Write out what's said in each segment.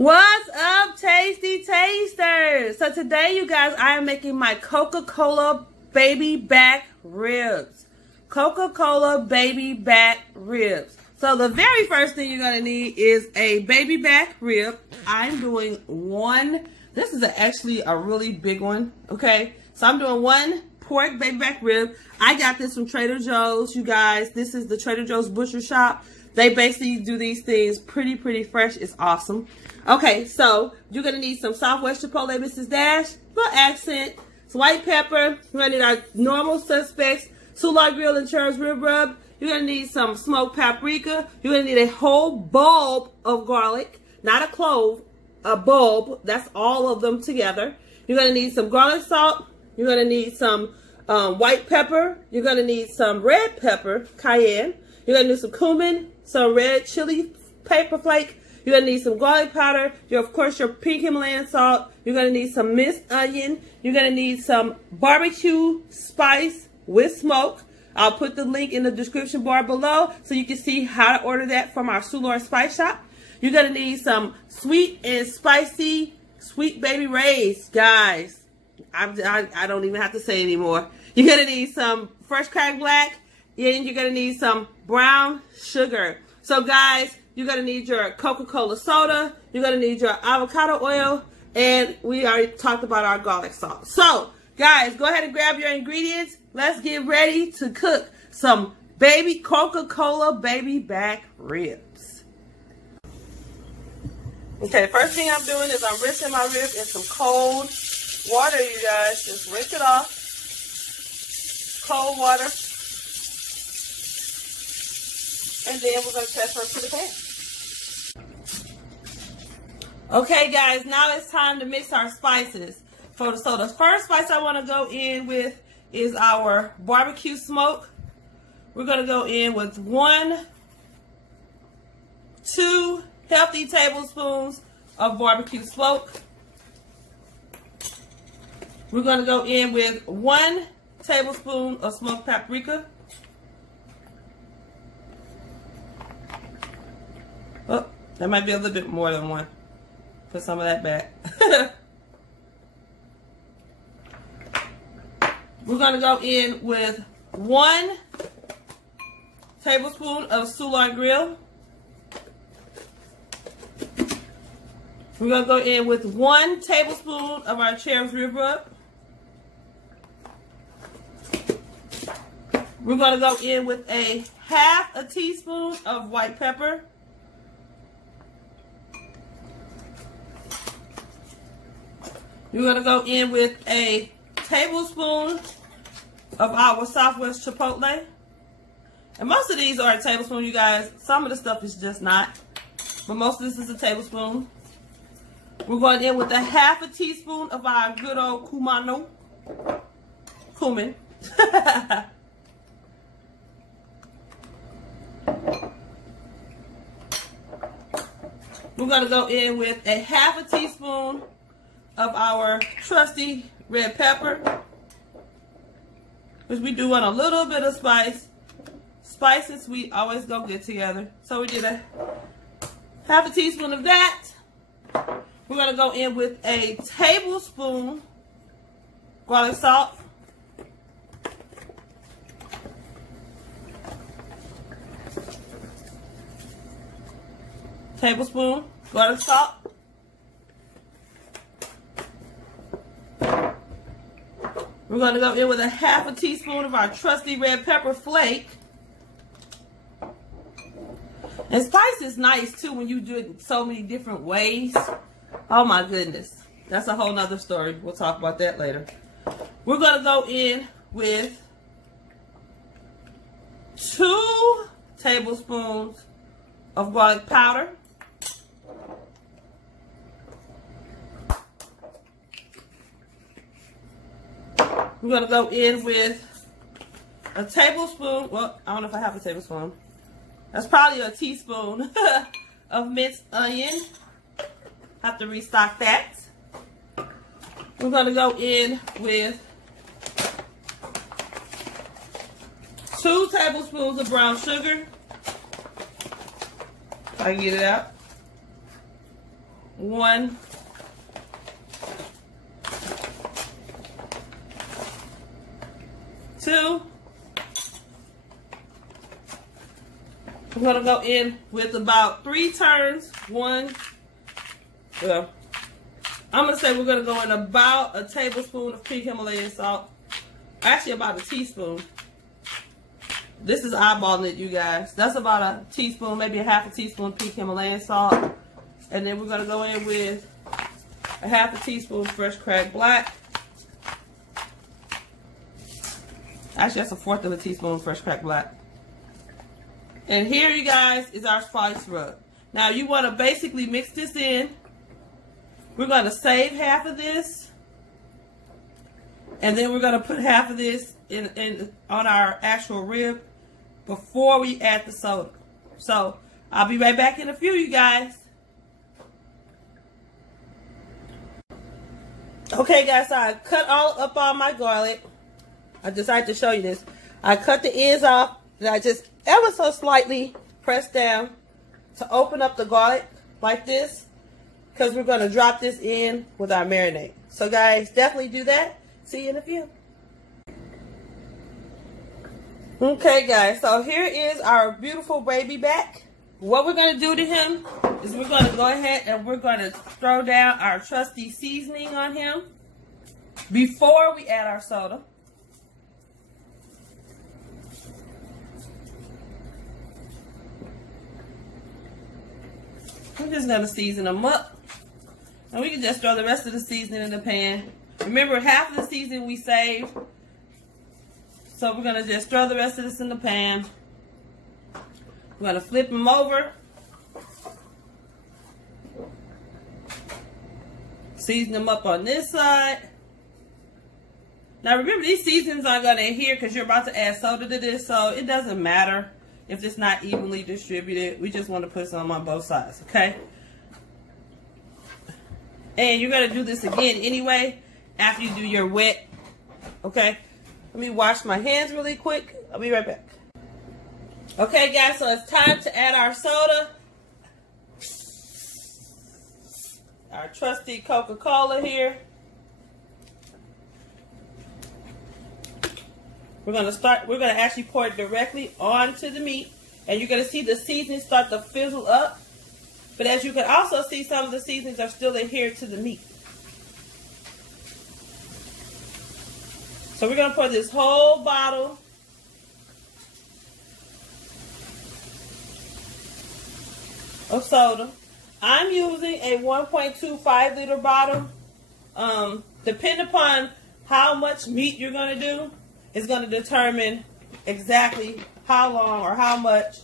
What's up, tasty tasters? So today, you guys, I am making my Coca-Cola baby back ribs. Coca-Cola baby back ribs. So the very first thing you're going to need is a baby back rib. I'm doing one. This is actually a really big one, okay? So I'm doing one pork baby back rib. I got this from Trader Joe's, you guys. This is the Trader Joe's butcher shop. They basically do these things pretty fresh. It's awesome. Okay, so you're going to need some Southwest Chipotle, Mrs. Dash, little accent, some white pepper. You're going to need our normal suspects, Soulard Grill and Cherib rib rub. You're going to need some smoked paprika. You're going to need a whole bulb of garlic, not a clove, a bulb. That's all of them together. You're going to need some garlic salt. You're going to need some white pepper. You're going to need some red pepper, Cayenne. You're going to need some cumin, some red chili pepper flake. You're going to need some garlic powder. Of course, your pink Himalayan salt. You're going to need some minced onion. You're going to need some BBQ Spice with smoke. I'll put the link in the description bar below so you can see how to order that from our Soulard Spice shop. You're going to need some sweet and spicy Sweet Baby Ray's, guys. I don't even have to say anymore. You're going to need some fresh cracked black. And you're going to need some brown sugar. So, guys, you're going to need your Coca-Cola soda. You're going to need your avocado oil. And we already talked about our garlic salt. So, guys, go ahead and grab your ingredients. Let's get ready to cook some baby Coca-Cola baby back ribs. Okay, first thing I'm doing is I'm rinsing my rib in some cold water, you guys. Just rinse it off. Cold water. And then we're going to transfer it to the pan. Okay, guys, now it's time to mix our spices. So the first spice I want to go in with is our barbecue smoke. We're going to go in with 2 healthy tablespoons of barbecue smoke. We're going to go in with 1 tablespoon of smoked paprika. Oh, that might be a little bit more than 1. Put some of that back. We're going to go in with 1 tablespoon of Soulard Grill. We're going to go in with 1 tablespoon of our Cherib rib rub. We're going to go in with a ½ teaspoon of white pepper. We're going to go in with a tablespoon of our Southwest Chipotle. And most of these are a tablespoon, you guys. Some of the stuff is just not. But most of this is a tablespoon. We're going in with a ½ teaspoon of our good old Cumin. We're going to go in with a ½ teaspoon of our trusty red pepper, which we do want a little bit of spice. Spice and sweet always go good together. So we did a ½ teaspoon of that. We're going to go in with a tablespoon garlic salt. Tablespoon garlic salt. We're going to go in with a ½ teaspoon of our trusty red pepper flake. And spice is nice too when you do it in so many different ways. Oh my goodness. That's a whole nother story. We'll talk about that later. We're going to go in with 2 tablespoons of garlic powder. We're going to go in with a tablespoon, well, I don't know if I have a tablespoon. That's probably a teaspoon of minced onion. Have to restock that. We're going to go in with 2 tablespoons of brown sugar. If I can get it out. 1. Two. I'm gonna go in with about 3 turns. 1. Well, I'm gonna say we're gonna go in about a tablespoon of pink Himalayan salt. Actually, about a teaspoon. This is eyeballing it, you guys. That's about a teaspoon, maybe a half a teaspoon pink Himalayan salt. And then we're gonna go in with a half a teaspoon fresh cracked black. Actually, that's a 1/4 of a teaspoon fresh cracked black. And here, you guys, is our spice rub. Now, you want to basically mix this in. We're going to save half of this. And then we're going to put half of this in on our actual rib before we add the soda. So, I'll be right back in a few, you guys. Okay, guys, so I cut all up all my garlic. I decided to show you this. I cut the ends off, and I just ever so slightly press down to open up the garlic like this, because we're going to drop this in with our marinade. So guys, definitely do that. See you in a few. Okay guys, so here is our beautiful baby back. What we're going to do to him is we're going to go ahead and we're going to throw down our trusty seasoning on him before we add our soda. We're just going to season them up. And we can just throw the rest of the seasoning in the pan. Remember, half of the seasoning we saved. So we're going to just throw the rest of this in the pan. We're going to flip them over. Season them up on this side. Now remember, these seasonings aren't going to adhere because you're about to add soda to this. So it doesn't matter if it's not evenly distributed. We just want to put some on both sides, okay? And you're going to do this again anyway after you do your wet, okay? Let me wash my hands really quick. I'll be right back. Okay, guys, so it's time to add our soda. Our trusty Coca-Cola here. We're going to actually pour it directly onto the meat. And you're going to see the seasoning start to fizzle up. But as you can also see, some of the seasonings are still adhered to the meat. So we're going to pour this whole bottle of soda. I'm using a 1.25 liter bottle. Depending upon how much meat you're going to do, is going to determine exactly how long or how much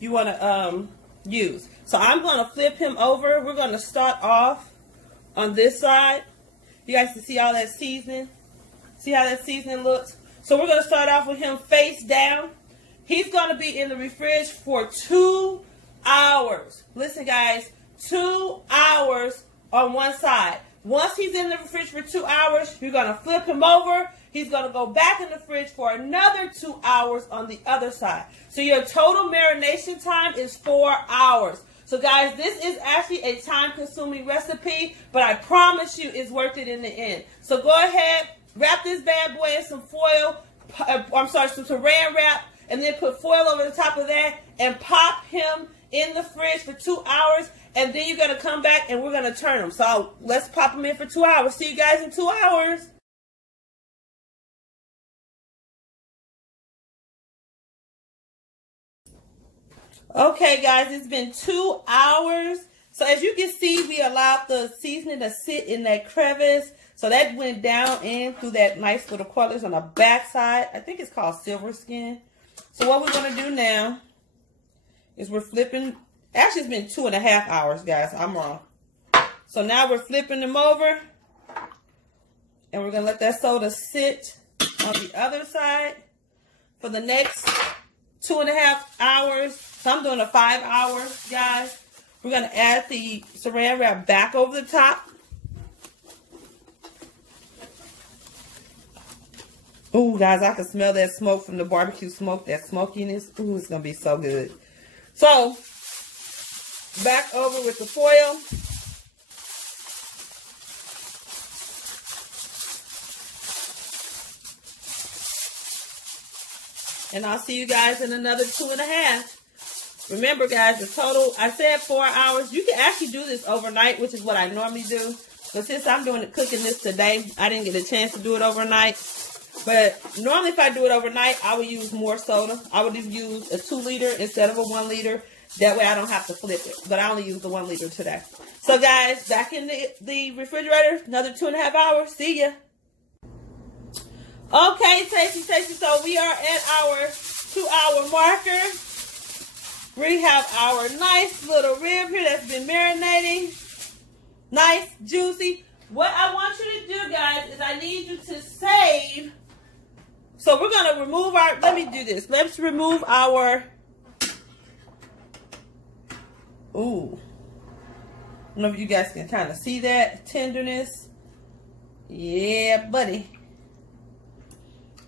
you want to use. So I'm going to flip him over. We're going to start off on this side. You guys can see all that seasoning. See how that seasoning looks? So we're going to start off with him face down. He's going to be in the refrigerator for 2 hours. Listen, guys, 2 hours on one side. Once he's in the refrigerator for 2 hours, you're going to flip him over. He's going to go back in the fridge for another 2 hours on the other side. So your total marination time is 4 hours. So guys, this is actually a time-consuming recipe, but I promise you it's worth it in the end. So go ahead, wrap this bad boy in some foil, some saran wrap, and then put foil over the top of that and pop him in the fridge for 2 hours. And then you're going to come back and we're going to turn him. So let's pop him in for 2 hours. See you guys in 2 hours. Okay, guys, it's been 2 hours. So as you can see, we allowed the seasoning to sit in that crevice. So that went down in through that nice little cutlass on the back side. I think it's called silver skin. So what we're going to do now is we're flipping. Actually, it's been 2.5 hours, guys. I'm wrong. So now we're flipping them over. And we're going to let that soda sit on the other side for the next 2.5 hours. So I'm doing a 5 hour, guys. We're going to add the saran wrap back over the top. Ooh, guys, I can smell that smoke from the barbecue smoke, that smokiness. Ooh, it's going to be so good. So, back over with the foil. And I'll see you guys in another 2.5. Remember, guys, the total, I said 4 hours. You can actually do this overnight, which is what I normally do. But since I'm cooking this today, I didn't get a chance to do it overnight. But normally if I do it overnight, I would use more soda. I would just use a 2 liter instead of a 1 liter. That way I don't have to flip it. But I only use the 1 liter today. So, guys, back in the refrigerator, another 2.5 hours. See ya. Okay, tasty. So we are at our 2-hour marker. We have our nice little rib here that's been marinating. Nice, juicy. What I want you to do, guys, is I need you to save. So we're going to remove our, let me do this. Let's remove our, ooh. I don't know if you guys can kind of see that tenderness. Yeah, buddy.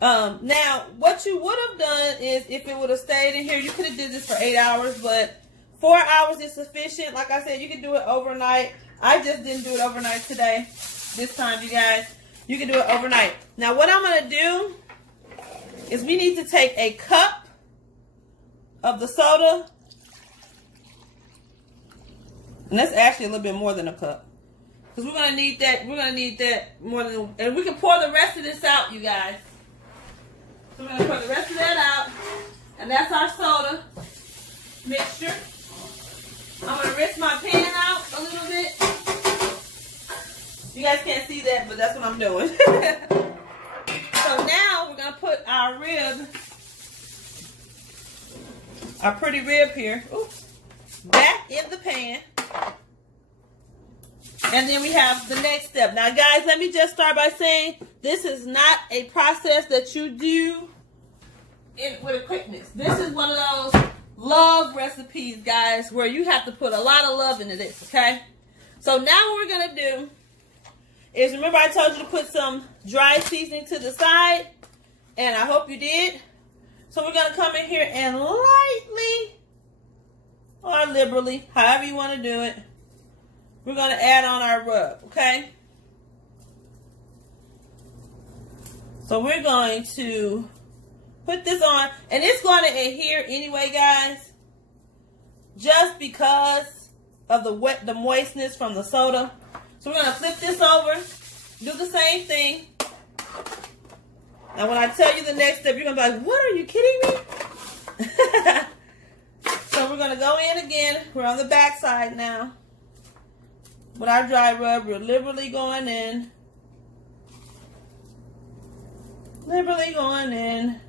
Now, what you would have done is, if it would have stayed in here, you could have did this for 8 hours, but 4 hours is sufficient. Like I said, you can do it overnight. I just didn't do it overnight today. This time, you guys, you can do it overnight. Now, what I'm going to do is we need to take a cup of the soda. And that's actually a little bit more than a cup. Because we're going to need that. We're going to need that more than, and we can pour the rest of this out, you guys. So we're going to pour the rest of that out. And that's our soda mixture. I'm going to rinse my pan out a little bit. You guys can't see that, but that's what I'm doing. So now we're going to put our rib, our pretty rib here, oops, back in the pan. And then we have the next step. Now, guys, let me just start by saying this is not a process that you do with a quickness. This is one of those love recipes, guys, where you have to put a lot of love into this, okay? So now what we're going to do is, remember I told you to put some dry seasoning to the side, and I hope you did. So we're going to come in here and lightly or liberally, however you want to do it, we're going to add on our rub, okay? So we're going to put this on, and it's going to adhere anyway, guys, just because of the moistness from the soda. So we're going to flip this over, do the same thing. And when I tell you the next step, you're going to be like, what, are you kidding me? So we're going to go in again. We're on the back side now. With our dry rub, we're liberally going in. Liberally going in.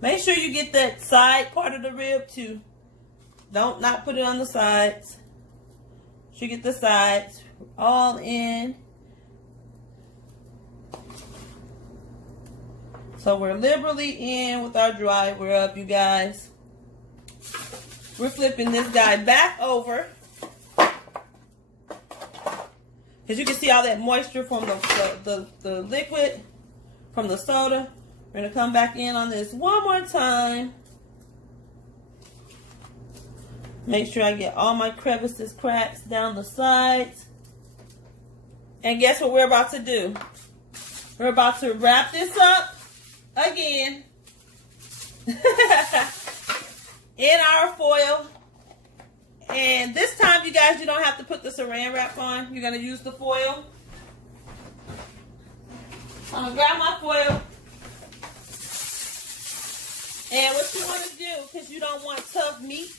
Make sure you get that side part of the rib too. Don't not put it on the sides. You get the sides all in. So we're liberally in with our dry rub, you guys. We're flipping this guy back over. Because you can see all that moisture from the liquid, from the soda. We're going to come back in on this one more time. Make sure I get all my crevices, cracks down the sides. And guess what we're about to do? We're about to wrap this up again in our foil. And this time, you guys, you don't have to put the saran wrap on. You're going to use the foil. I'm going to grab my foil. And what you want to do, because you don't want tough meat,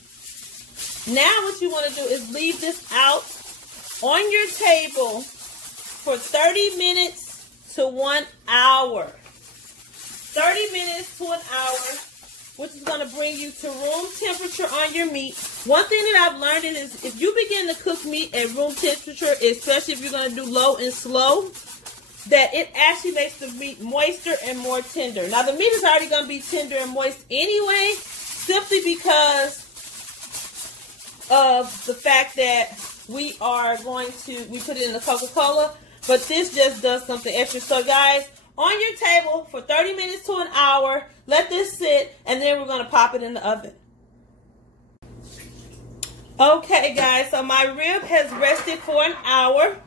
now what you want to do is leave this out on your table for 30 minutes to 1 hour. 30 minutes to an hour, which is going to bring you to room temperature on your meat. One thing that I've learned is if you begin to cook meat at room temperature, especially if you're going to do low and slow, that it actually makes the meat moister and more tender. Now, the meat is already going to be tender and moist anyway, simply because of the fact that we put it in the Coca-Cola, but this just does something extra. So, guys, on your table for 30 minutes to an hour, let this sit, and then we're going to pop it in the oven. Okay, guys, so my rib has rested for an hour.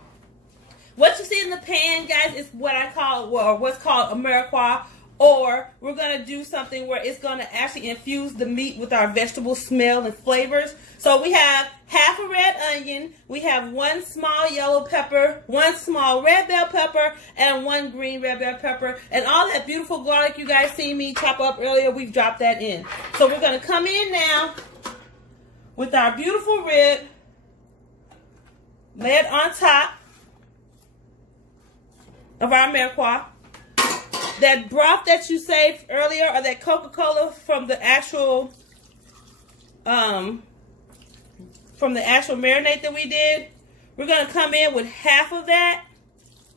What you see in the pan, guys, is what I call, or what's called Americois, or we're going to do something where it's going to actually infuse the meat with our vegetable smell and flavors. So we have half a red onion, we have 1 small yellow pepper, 1 small red bell pepper, and 1 green red bell pepper. And all that beautiful garlic you guys see me chop up earlier, we've dropped that in. So we're going to come in now with our beautiful rib, lay it on top of our mirepoix. That broth that you saved earlier, or that Coca-Cola from the actual marinate that we did, we're gonna come in with half of that.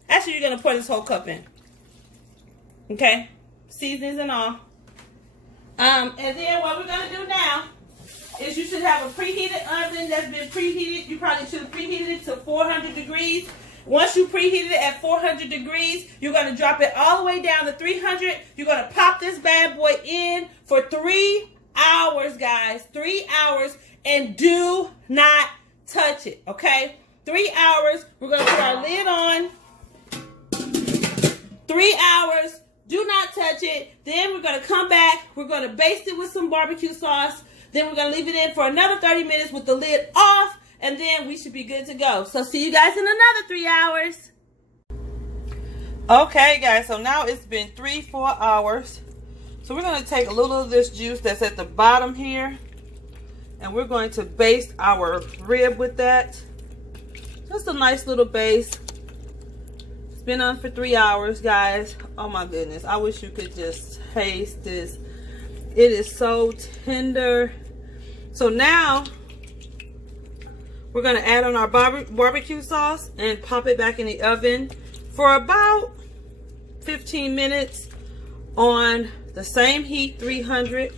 Actually, you're gonna pour this whole cup in. Okay, seasonings and all. And then what we're gonna do now is you should have a preheated oven that's been preheated. You probably should have preheated it to 400 degrees. Once you preheat it at 400 degrees, you're going to drop it all the way down to 300. You're going to pop this bad boy in for 3 hours, guys. 3 hours, and do not touch it, okay? 3 hours. We're going to put our lid on. 3 hours. Do not touch it. Then we're going to come back. We're going to baste it with some barbecue sauce. Then we're going to leave it in for another 30 minutes with the lid off. And then we should be good to go. So see you guys in another 3 hours. Okay, guys. So now it's been 3-4 hours. So we're going to take a little of this juice that's at the bottom here. And we're going to baste our rib with that. Just a nice little base. It's been on for 3 hours, guys. Oh my goodness. I wish you could just taste this. It is so tender. So now we're going to add on our barbecue sauce and pop it back in the oven for about 15 minutes on the same heat, 300.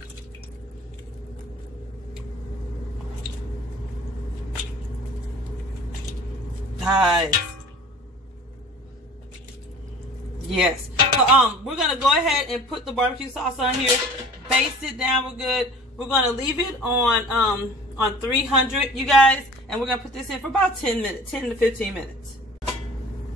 Guys. Yes. So, we're going to go ahead and put the barbecue sauce on here. Baste it down real good. We're going to leave it on 300, you guys. And we're going to put this in for about 10 minutes, 10 to 15 minutes.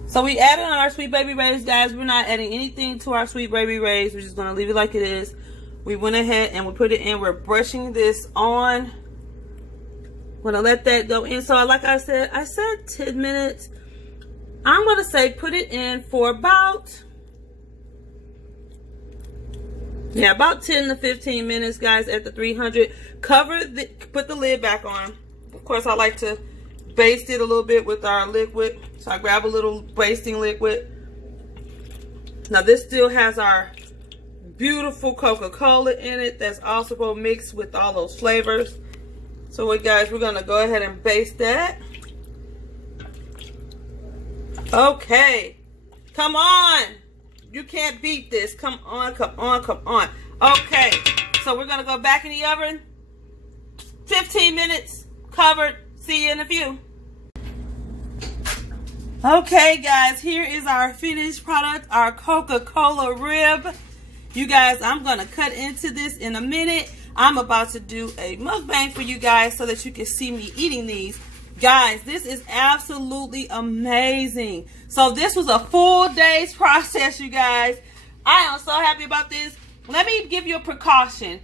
So we added on our Sweet Baby Ray's, guys. We're not adding anything to our Sweet Baby Ray's. We're just going to leave it like it is. We went ahead and we put it in. We're brushing this on. We're going to let that go in. So like I said 10 minutes. I'm going to say put it in for about 10 to 15 minutes, guys, at the 300. Put the lid back on. Of course, I like to baste it a little bit with our liquid. So I grab a little basting liquid. Now this still has our beautiful Coca-Cola in it. That's also mixed with all those flavors. So guys, we're going to go ahead and baste that. Okay. Come on. You can't beat this. Come on, come on, come on. Okay. So we're going to go back in the oven. 15 minutes. Covered. See you in a few. Okay, guys. Here is our finished product. Our Coca-Cola rib. You guys, I'm going to cut into this in a minute. I'm about to do a mukbang for you guys so that you can see me eating these. Guys, this is absolutely amazing. So this was a full day's process, you guys. I am so happy about this. Let me give you a precaution.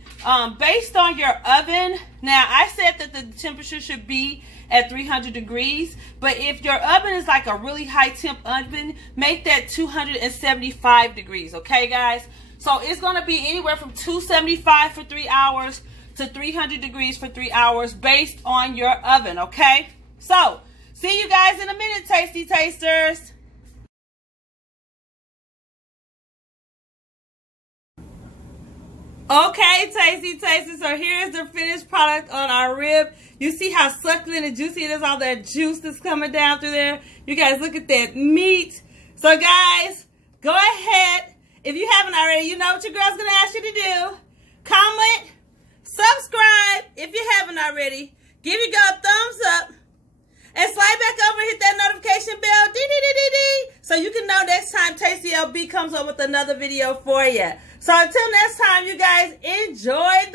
Based on your oven, now I said that the temperature should be at 300 degrees, but if your oven is like a really high temp oven, make that 275 degrees, okay, guys? So it's going to be anywhere from 275 for 3 hours to 300 degrees for 3 hours based on your oven, okay? So, see you guys in a minute, Tasty Tasters. Okay, Tasty Tasters, so here's the finished product on our rib. You see how succulent and juicy it is, all that juice that's coming down through there. You guys look at that meat. So guys, go ahead. If you haven't already, you know what your girl's going to ask you to do. Comment, subscribe if you haven't already. Give your girl a thumbs up. And slide back over and hit that notification bell. Dee-dee-dee-dee-dee. So you can know next time Tasty LB comes up with another video for you. So until next time, you guys, enjoy